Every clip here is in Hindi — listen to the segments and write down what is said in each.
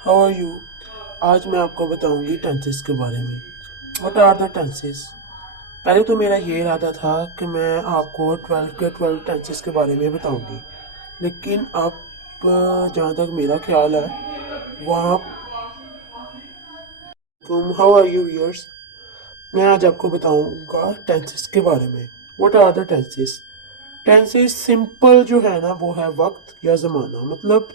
How are you. आज मैं आपको बताऊंगी टेंसेस के बारे में। What are the tenses. पहले तो मेरा ये इरादा था कि मैं आपको 12 टेंसेस के बारे में बताऊंगी, लेकिन अब जहाँ तक मेरा ख्याल है वहाँ तुम हाउ आर यू वियर्स, मैं आज आपको बताऊंगा टेंसेस के बारे में। What are the tenses. Tenses simple जो है ना वो है वक्त या ज़माना, मतलब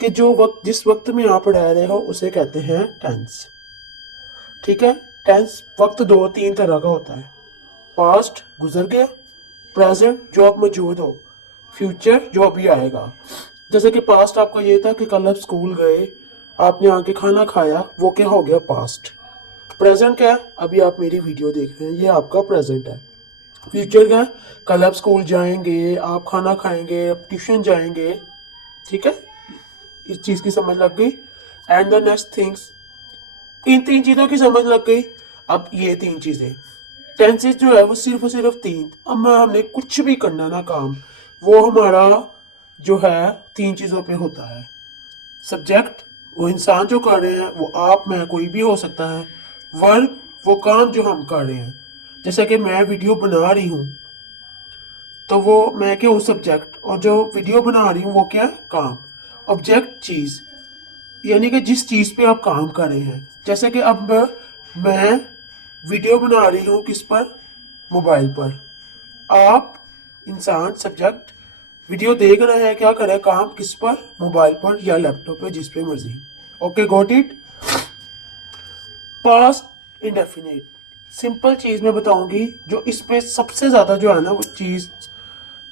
कि जो वक्त जिस वक्त में आप रह रहे हो उसे कहते हैं टेंस। ठीक है। टेंस वक्त दो तीन तरह का होता है। पास्ट गुजर गया, प्रेजेंट जो अब मौजूद हो, फ्यूचर जो अभी आएगा। जैसे कि पास्ट आपका ये था कि कल आप स्कूल गए, आपने आके खाना खाया, वो क्या हो गया पास्ट। प्रेजेंट क्या है, अभी आप मेरी वीडियो देख रहे हैं, ये आपका प्रेजेंट है। फ्यूचर क्या है, कल आप स्कूल जाएंगे, आप खाना खाएंगे, आप ट्यूशन जाएंगे। ठीक है, इस चीज़ की समझ लग गई। एंड द नेक्स्ट थिंग्स, इन तीन चीज़ों की समझ लग गई। अब ये तीन चीज़ें टेंसेस जो है वो सिर्फ और सिर्फ तीन, अब हमने कुछ भी करना ना काम, वो हमारा जो है तीन चीज़ों पे होता है। सब्जेक्ट, वो इंसान जो कर रहे हैं, वो आप मैं कोई भी हो सकता है। वर्ब, वो काम जो हम कर रहे हैं। जैसे कि मैं वीडियो बना रही हूँ, तो वो मैं क्या हूँ सब्जेक्ट, और जो वीडियो बना रही हूँ वो क्या है काम। ऑब्जेक्ट चीज़, यानी कि जिस चीज़ पे आप काम कर रहे हैं। जैसे कि अब मैं वीडियो बना रही हूँ किस पर, मोबाइल पर। आप इंसान सब्जेक्ट वीडियो देख रहे हैं, क्या करे काम किस पर, मोबाइल पर या लैपटॉप पे, जिस पे मर्जी। Okay got it. Past indefinite, simple चीज़ मैं बताऊंगी जो इस पे सबसे ज़्यादा जो है ना वो चीज़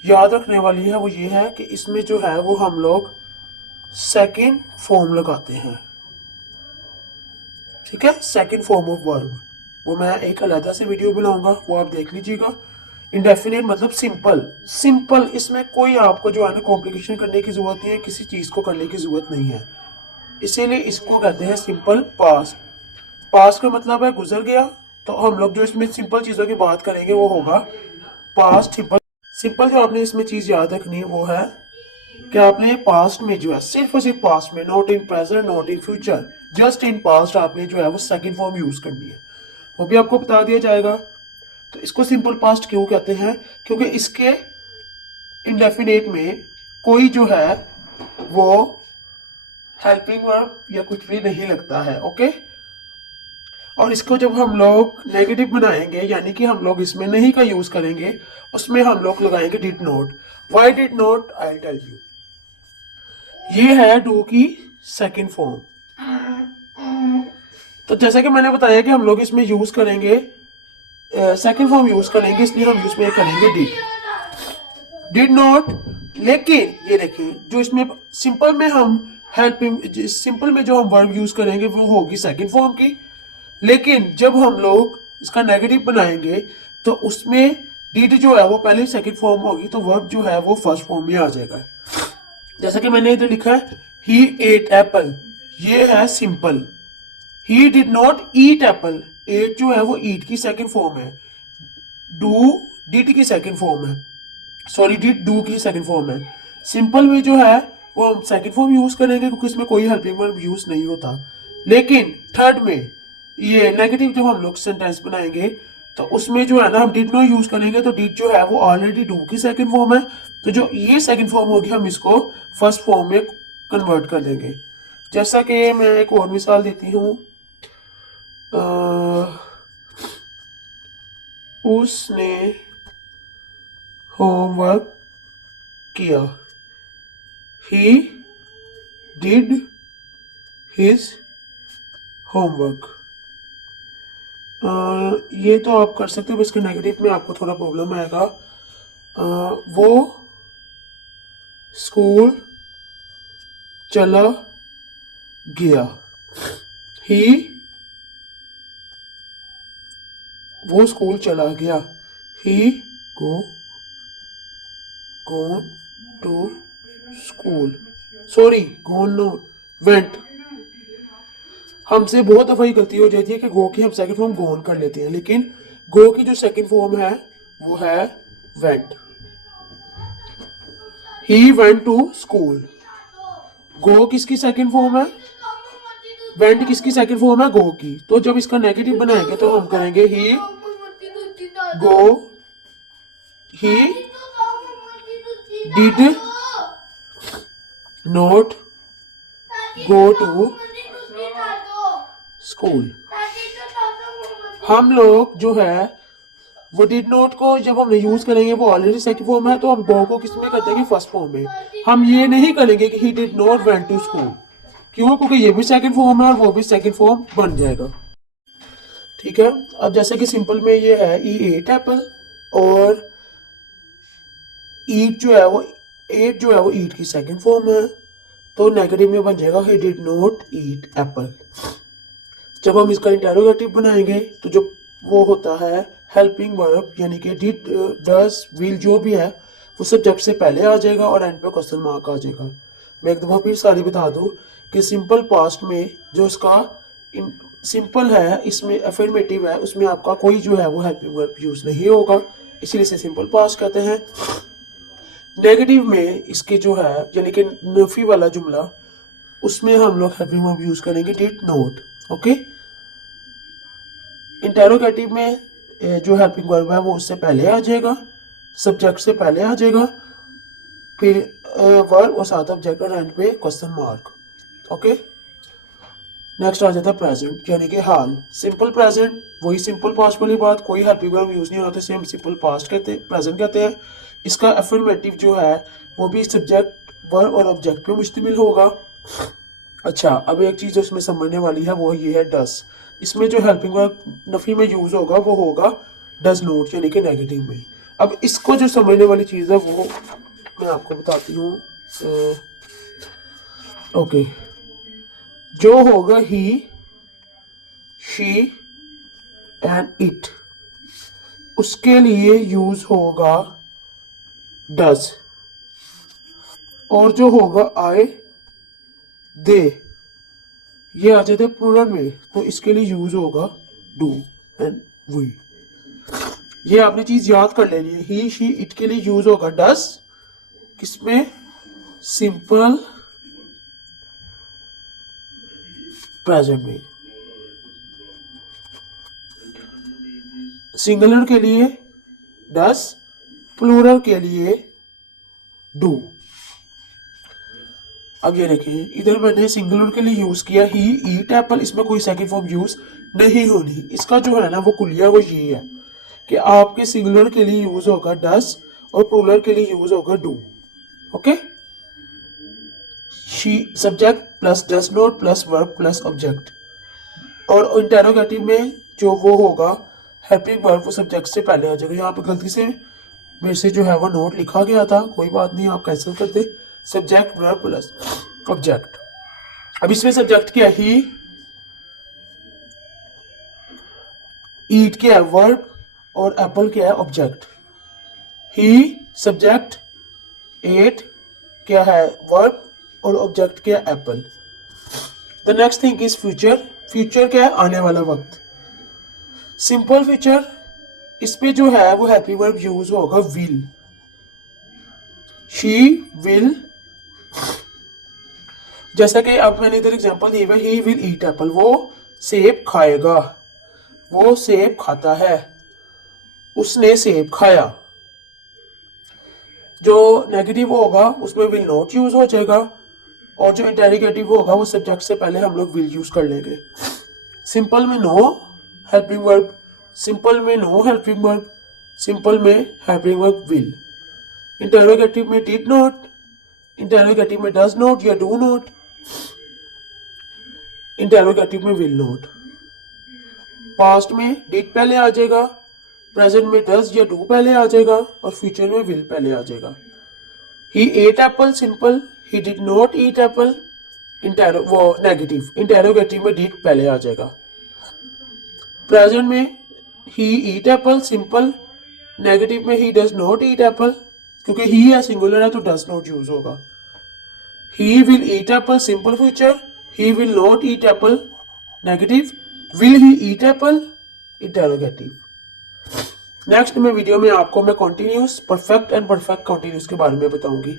याद रखने वाली है, वो ये है कि इसमें जो है वो हम लोग सेकंड फॉर्म लगाते हैं। ठीक है, सेकंड फॉर्म ऑफ वर्ब, वो मैं एक अलग से वीडियो बनाऊंगा, वो आप देख लीजिएगा। इंडेफिनिट मतलब सिंपल। सिंपल, इसमें कोई आपको जो है ना कॉम्प्लिकेशन करने की जरूरत नहीं है, किसी चीज़ को करने की जरूरत नहीं है। इसीलिए इसको कहते हैं सिंपल पास्ट। पास्ट का मतलब है गुजर गया, तो हम लोग जो इसमें सिंपल चीज़ों की बात करेंगे वो होगा पास्ट सिंपल। सिंपल जो आपने इसमें चीज़ याद रखनी है वो है कि आपने पास्ट में जो है सिर्फ और सिर्फ पास्ट में, not in present not in future, just in past आपने जो है वो सेकंड फॉर्म यूज करनी है। वो भी आपको बता दिया जाएगा। तो इसको सिंपल पास्ट क्यों कहते हैं, क्योंकि इसके इंडेफिनेट में कोई जो है वो हेल्पिंग वर्ब या कुछ भी नहीं लगता है। ओके। और इसको जब हम लोग नेगेटिव बनाएंगे, यानी कि हम लोग इसमें नहीं का यूज करेंगे, उसमें हम लोग लगाएंगे did not. Why did not, I tell you. ये है डू की सेकंड फॉर्म। तो जैसा कि मैंने बताया कि हम लोग इसमें यूज करेंगे सेकंड फॉर्म यूज करेंगे, इसलिए हम इसमें करेंगे डिड नॉट। लेकिन ये देखिए, जो इसमें सिंपल में हम हेल्पिंग, सिंपल में जो हम वर्ब यूज करेंगे वो होगी सेकंड फॉर्म की। लेकिन जब हम लोग इसका नेगेटिव बनाएंगे तो उसमें डिड जो है वो पहले सेकंड फॉर्म होगी, तो वर्ब जो है वो फर्स्ट फॉर्म में आ जाएगा। जैसा कि मैंने इधर लिखा है ही एट एप्पल, ये है simple. He did not eat apple, ate जो है वो ईट की सेकंड फॉर्म है। डू डिड की सेकंड फॉर्म है, सॉरी डिड डू की सेकंड फॉर्म है। सिंपल में जो है वो हम सेकंड फॉर्म यूज करेंगे क्योंकि इसमें कोई हेल्पिंग वर्ब यूज नहीं होता। लेकिन थर्ड में ये नेगेटिव जब हम लोग सेंटेंस बनाएंगे तो उसमें जो है ना हम डिड नॉट यूज करेंगे, तो डिड जो है वो ऑलरेडी डू की सेकंड फॉर्म है, तो जो ये सेकंड फॉर्म होगी हम इसको फर्स्ट फॉर्म में कन्वर्ट कर देंगे। जैसा कि मैं एक और मिसाल देती हूँ, उसने होमवर्क किया, ही डिड हिज होमवर्क। ये तो आप कर सकते हो, इसके नेगेटिव में आपको थोड़ा प्रॉब्लम आएगा। वो स्कूल चला गया, ही वो स्कूल चला गया, he go gone to school, sorry gone no went. हमसे बहुत दफा ये गलती हो जाती है कि गो की हम सेकंड फॉर्म गोन कर लेते हैं, लेकिन गो की जो सेकंड फॉर्म है वो है went. He went to school, go किसकी सेकंड फॉर्म है, वेंट किसकी सेकंड फॉर्म है? गो की। तो जब इसका नेगेटिव बनाएंगे तो हम करेंगे he go, he did not go to school. हम लोग जो है वो डिड नॉट को जब हम यूज करेंगे वो ऑलरेडी सेकंड फॉर्म है, तो हम गो को किस में कर देंगे? फर्स्ट फॉर्म में। हम ये नहीं करेंगे कि he did not went to school. क्यों? क्योंकि ये भी सेकंड फॉर्म है और वो भी सेकंड फॉर्म बन जाएगा। ठीक है। अब जैसे कि सिंपल में ये है ई एट एप्पल, और ईट जो है वो एट जो है वो ईट की सेकंड फॉर्म है, तो नेगेटिव में बन जाएगा ही डिड नॉट ईट एप्पल। जब हम इसका इंटेरोगेटिव बनाएंगे तो जो वो होता है हेल्पिंग वर्ब, यानी कि डिड, डज, विल जो भी है वो सब्जेक्ट से पहले आ जाएगा और एंड पे क्वेश्चन मार्क आ जाएगा। मैं एक दफ़ा फिर सारी बता दूं कि सिंपल पास्ट में जो इसका सिंपल है, इसमें अफर्मेटिव है, उसमें आपका कोई जो है वो हेल्पिंग वर्ब यूज नहीं होगा, इसीलिए इसे सिंपल पास्ट कहते हैं। नेगेटिव में इसके जो है यानी कि नफी वाला जुमला, उसमें हम लोग हेल्पिंग वर्ब यूज करेंगे डिड नॉट। ओके। इंटेरोगेटिव में जो हेल्पिंग वर्ब है वो उससे पहले आ जाएगा, सब्जेक्ट से पहले आ जाएगा, फिर वर्ब और साथ ऑब्जेक्ट और एंड पे क्वेश्चन मार्क। ओके। नेक्स्ट आ जाता है प्रेजेंट, यानी कि हाल। सिंपल प्रेजेंट वही सिंपल पास्ट वाली बात, कोई हेल्पिंग वर्ब यूज नहीं होता, सेम सिंपल पास्ट कहते हैं, प्रेजेंट कहते हैं। इसका अफर्मेटिव जो है वो भी सब्जेक्ट, वर्ब और ऑब्जेक्ट पे मुश्तमिल होगा। अच्छा, अब एक चीज इसमें समझने वाली है वो ये है डस। इसमें जो हेल्पिंग वर्ब नफी में यूज होगा वो होगा डज नॉट, यानी कि नेगेटिव में। अब इसको जो समझने वाली चीज है वो मैं आपको बताती हूँ। ओके, जो होगा ही, शी एंड इट, उसके लिए यूज होगा डज, और जो होगा आई, दे, ये आ जाते प्लूरल में, तो इसके लिए यूज होगा डू एंड वी। ये आपने चीज याद कर लेनी है। ही, शी, इट के लिए यूज होगा डस, किसमें? सिंपल प्रेजेंट में। सिंगुलर के लिए डस, प्लूरल के लिए डू। अब ये देखिए, इधर मैंने सिंगुलर के लिए यूज किया ही ईट एप्पल, इसमें कोई सेकंड फॉर्म यूज नहीं होनी। इसका जो है ना वो कुलिया वो ये है कि आपके सिंगुलर के लिए यूज होगा डस और प्लूरल के लिए यूज होगा do. Okay. She subject plus does not plus verb plus object, और इंटेरोगेटिव में जो वो होगा हेल्पिंग वर्ब वो सब्जेक्ट से पहले आ जाएगा। यहाँ पे गलती से मेरे से जो है वो नोट लिखा गया था, कोई बात नहीं, आप कैंसिल कर दे। Subject verb plus object. अब इसमें सब्जेक्ट क्या है? ही, ईट क्या है? वर्ब, और एप्पल क्या है? ऑब्जेक्ट। ही सब्जेक्ट, एट क्या है? वर्ब, और ऑब्जेक्ट क्या है? Apple. The next thing is future. Future क्या है? आने वाला वक्त। सिंपल फ्यूचर, इसमें जो है वो हेल्पिंग वर्ब यूज होगा विल। शी विल, जैसा कि अब मैंने इधर एग्जांपल दिया है, ही विल ईट एप्पल, वो सेब खाएगा, वो सेब खाता है, उसने सेब खाया। जो नेगेटिव होगा उसमें विल नॉट यूज हो जाएगा, और जो इंटेरोगेटिव होगा वो सब्जेक्ट से पहले हम लोग विल यूज कर लेंगे। सिंपल में नो हेल्पिंग वर्ब, सिंपल में नो हेल्पिंग वर्ब, सिंपल में हेल्पिंग वर्ब विल। इंटेरोगेटिव में डिड नॉट, इंटेरोगेटिव में डज नॉट या डू नॉट, इंटेरोगेटिव में विल नॉट। पास्ट में डिड पहले आ जाएगा, प्रेजेंट में डज या डू पहले आ जाएगा, और फ्यूचर में विल पहले आ जाएगा। He ate apple simple, he did not eat apple वो नेगेटिव, इंटेरोगेटिव में डिड पहले आ जाएगा। प्रेजेंट में he eat apple simple, negative में he does not eat apple, क्योंकि ही है सिंगुलर है तो डज नॉट यूज होगा। He will eat apple simple future, he will not eat Apple negative, will he eat Apple interrogative. Next में वीडियो में आपको मैं continuous perfect and perfect continuous के बारे में बताऊंगी।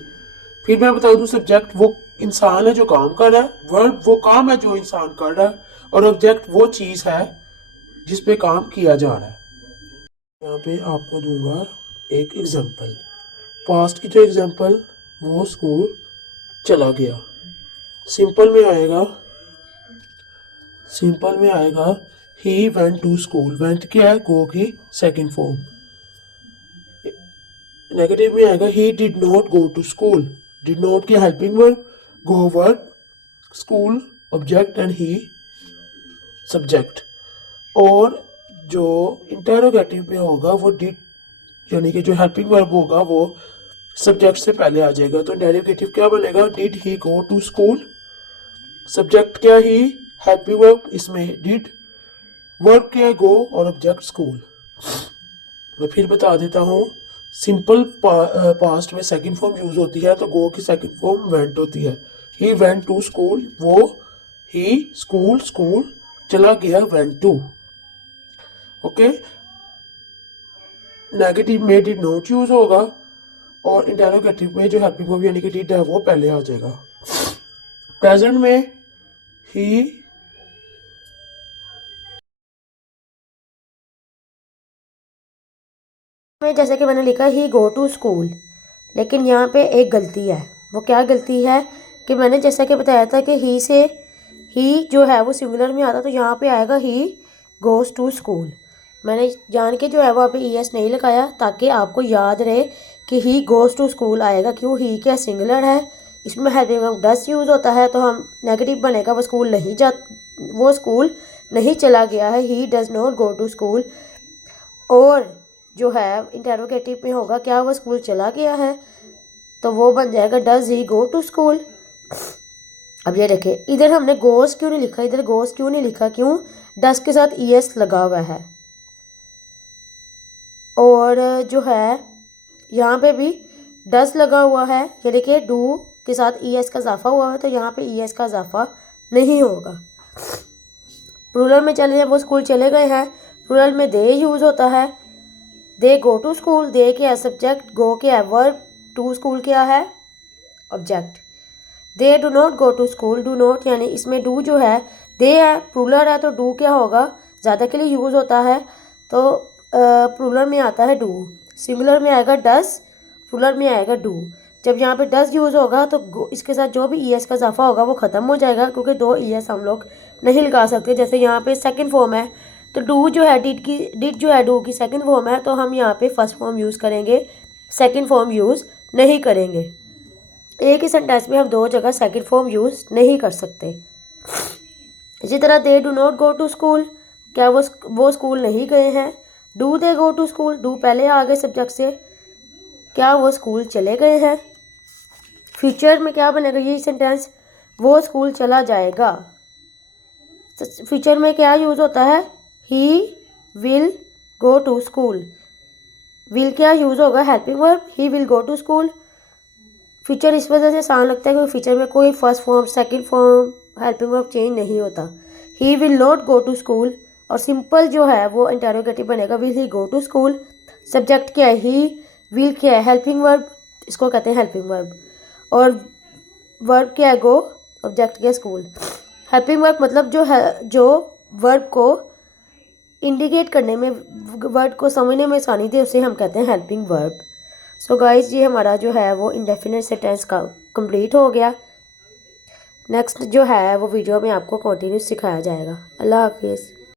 फिर मैं बता दूं सब्जेक्ट वो इंसान है जो काम कर रहा है, वर्ब वो काम है जो इंसान कर रहा है, और ऑब्जेक्ट वो चीज है जिस पे काम किया जा रहा है। यहाँ पे आपको दूंगा एक एग्जांपल। पास्ट की जो एग्जांपल, वो स्कूल चला गया। सिंपल में आएगा, he went to school. Went क्या है, गो की सेकंड फॉर्म। नेगेटिव में आएगा he did not go to school. Did not की helping verb, go verb, school object and he subject. और जो इंटेरोगेटिव में होगा वो डिड, यानी कि जो हेल्पिंग वर्ब होगा वो सब्जेक्ट से पहले आ जाएगा। तो इंटेरोगेटिव क्या बनेगा, did he go to school. Subject क्या ही, हेल्पिंग वर्ब इसमें डिड, वर्ब क्या है गो, और ऑब्जेक्ट स्कूल। मैं फिर बता देता हूँ, सिंपल पास्ट में सेकंड फॉर्म यूज होती है तो गो की सेकंड फॉर्म वेंट होती है। ही वेंट टू स्कूल, वो ही स्कूल, स्कूल चला गया, वेंट टू। ओके, नेगेटिव में डिड नॉट यूज होगा, और इंटेरोगेटिव में जो हेल्पिंग वर्ब यानी कि डिड है वो पहले आ जाएगा। प्रेजेंट में ही में जैसे कि मैंने लिखा ही गो टू स्कूल, लेकिन यहाँ पे एक गलती है। वो क्या गलती है कि मैंने जैसा कि बताया था कि ही से ही जो है वो सिंगुलर में आता, तो यहाँ पे आएगा ही गोज़ टू स्कूल। मैंने जान के जो है वहाँ पे ईएस नहीं लगाया ताकि आपको याद रहे कि ही गोज़ टू स्कूल आएगा। क्यों, ही क्या सिंगुलर है, इसमें हेल्पिंग वर्ब डस यूज़ होता है, तो हम नेगेटिव बनेगा वो स्कूल नहीं चला गया है, he does not go to school. और जो है इंटेरोगेटिव में होगा क्या वो स्कूल चला गया है, तो वो बन जाएगा does he go to school. अब ये देखें, इधर हमने गोस क्यों नहीं लिखा, इधर गोस क्यों नहीं लिखा, क्यों, डस के साथ ईएस लगा हुआ है। और जो है यहाँ पे भी डस लगा हुआ है, ये देखिए डू के साथ ईएस का इजाफा हुआ है, तो यहाँ पे ईएस का इजाफा नहीं होगा। प्लूरल में चले जाए, वो स्कूल चले गए हैं, प्लूरल में दे यूज़ होता है। दे गो टू स्कूल, दे क्या है सब्जेक्ट, गो क्या है वर्ब, टू स्कूल क्या है object. They do not go to school, do not यानी इसमें डू जो है दे है, प्लूरल है, तो डू क्या होगा, ज़्यादा के लिए यूज़ होता है, तो प्लूरल में आता है डू। सिंगुलर में आएगा डस, प्लूरल में आएगा डू। जब यहाँ पे डस यूज़ होगा तो इसके साथ जो भी ईएस का इजाफा होगा वो ख़त्म हो जाएगा, क्योंकि दो ईएस हम लोग नहीं लगा सकते। जैसे यहाँ पे सेकंड फॉर्म है, तो डू जो है डिड जो है डू की सेकंड फॉर्म है, तो हम यहाँ पे फर्स्ट फॉर्म यूज़ करेंगे, सेकंड फॉर्म यूज़ नहीं करेंगे। एक ही सेंटेंस में हम दो जगह सेकंड फॉर्म यूज़ नहीं कर सकते। इसी तरह they do not go to school, क्या वो स्कूल नहीं गए हैं। Do they go to school, do पहले आ गए सब्जेक्ट से, क्या वो स्कूल चले गए हैं। फ्यूचर में क्या बनेगा ये सेंटेंस, वो स्कूल चला जाएगा। फ्यूचर में क्या यूज़ होता है, he will go to school. Will क्या यूज़ होगा, helping verb, he will go to school. Future इस वजह से आसान लगता है क्योंकि फ्यूचर में कोई first form second form helping verb change नहीं होता। He will not go to school, और सिंपल जो है वो इंटेरोगेटिव बनेगा, will he go to school. Subject क्या है ही, विल क्या है हेल्पिंग वर्ब, इसको कहते हैं हेल्पिंग वर्ब, और वर्ब क्या है गो, ऑब्जेक्ट क्या है स्कूल। हेल्पिंग वर्ब मतलब जो वर्ब को इंडिकेट करने में, वर्ड को समझने में आसानी दे, उसे हम कहते हैं हेल्पिंग वर्ब। सो गाइस, ये हमारा जो है वो इंडेफिनिट सेंटेंस का कंप्लीट हो गया। नेक्स्ट जो है वो वीडियो में आपको कंटिन्यू सिखाया जाएगा। अल्लाह हाफिज़।